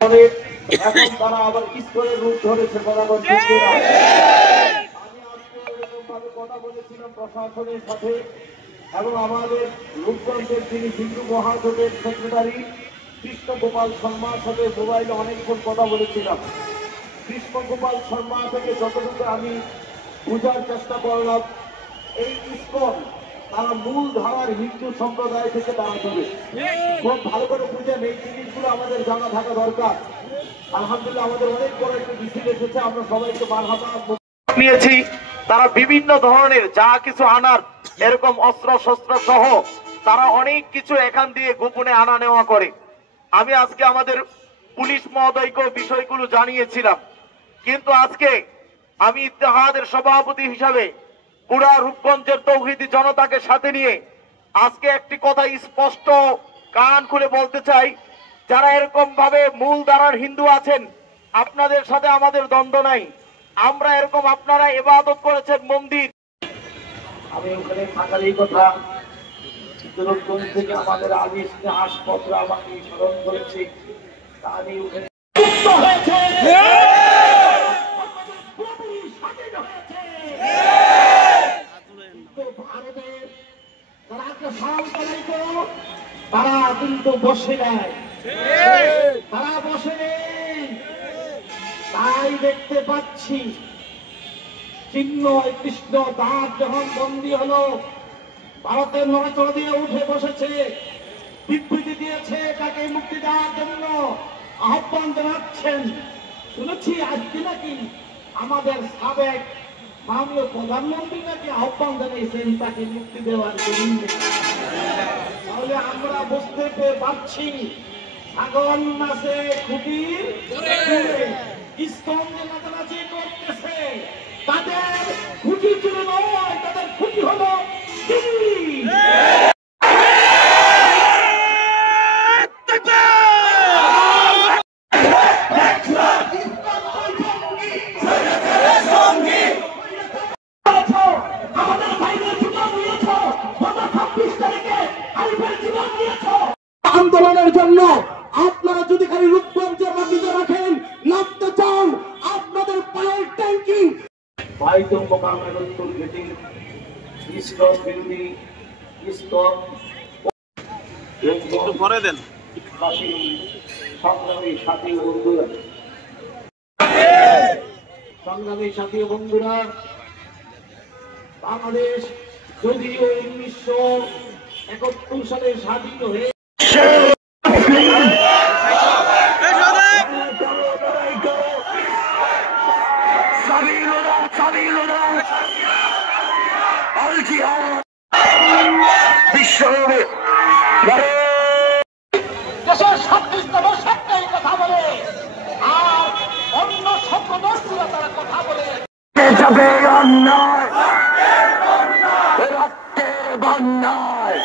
এখন তারা আবার ইস্কনের রূপ ধরেছে। বরাবর আমি আজকে এরকম ভাবে কথা বলেছিলাম প্রশাসনের সাথে এবং আমাদের রূপগঞ্জের যিনি হিন্দু মহাজোটের সেক্রেটারি কৃষ্ণ গোপাল শর্মার সাথে মোবাইলে অনেকক্ষণ কথা বলেছিলাম। কৃষ্ণ গোপাল শর্মা থেকে যতটুকু আমি বোঝার চেষ্টা করলাম, এই ইস্কন তারা মূল ধারার হিন্দু সম্প্রদায় থেকে তারা দেবে। খুব ভালো করে বুঝেন, এই জিনিসগুলো আমাদের জানা থাকা দরকার। আলহামদুলিল্লাহ আমাদের অনেক বড় একটা মিছিল এসেছে, আমরা সবাইকে মারহাবা নিয়েছি। তারা বিভিন্ন ধরনের যা কিছু আনার এরকম অস্ত্র শস্ত্র সহ তারা অনেক কিছু এখান দিয়ে গোপনে আনা নেওয়া করে। আমি আজকে আমাদের পুলিশ মহোদয়কে বিষয়গুলো জানিয়েছিলাম, কিন্তু আজকে আমি ইত্তেহাদের সভাপতি হিসাবে পুরা রূপগঞ্জের তৌহিদি জনতাকে সাথে নিয়ে আজকে একটি কথা স্পষ্ট কান খুলে বলতে চাই, যারা এরকম ভাবে মূল ধারার হিন্দু আছেন, আপনাদের সাথে আমাদের দ্বন্দ্ব নাই। আমরা এরকম আপনারা ইবাদত করেছেন মন্দির, আমি ওখানে থাকার এই কথা রূপগঞ্জ থেকে আমাদের আলী হাসপাতাল আমাকে স্মরণ করেছে, আমি ওখানে তারা কিন্তু বসে নেয়, তারা বসে নেই। তাই দেখতে পাচ্ছি চিহ্ন কৃষ্ণ দাস যখন বন্দী হলো, ভারতের নড়াচড়া দিয়ে উঠে বসেছে, বিবৃতি দিয়েছে, তাকে মুক্তি দেওয়ার জন্য আহ্বান জানাচ্ছেন। শুনেছি আজকে নাকি আমাদের সাবেক মাননীয় প্রধানমন্ত্রী নাকি আহ্বান জানিয়েছেন তাকে মুক্তি দেওয়ার জন্য। তাহলে আমরা বুঝতে পারছি ছাগল নাচে খুঁটি ইসকন যে নাচানাচি করতেছে, তাদের খুঁটি ছিল নয়, তাদের খুঁটি হলো আন্দোলনের জন্য। আপনারা যদি খালি রূপগঞ্জের মাটিতে রাখেন, নামতে চান, আপনাদের পায়ের ট্যাঙ্কি বাইতুল মোকাররমের উত্তর গেটে ইসকন বিরোধী ইসকন একটু পরে দেন সংগ্রামী সাথী বন্ধুরা, সংগ্রামী সাথী বন্ধুরা, বাংলাদেশ যদিও 1971 সালে স্বাধীন হয়ে বিশ্বভাবে দেশের 36তম সপ্তাহে কথা বলে, আর অন্য সম্প্রদায়গুলো তারা কথা বলে যাবে অন্যায় রক্তের বন্যায়।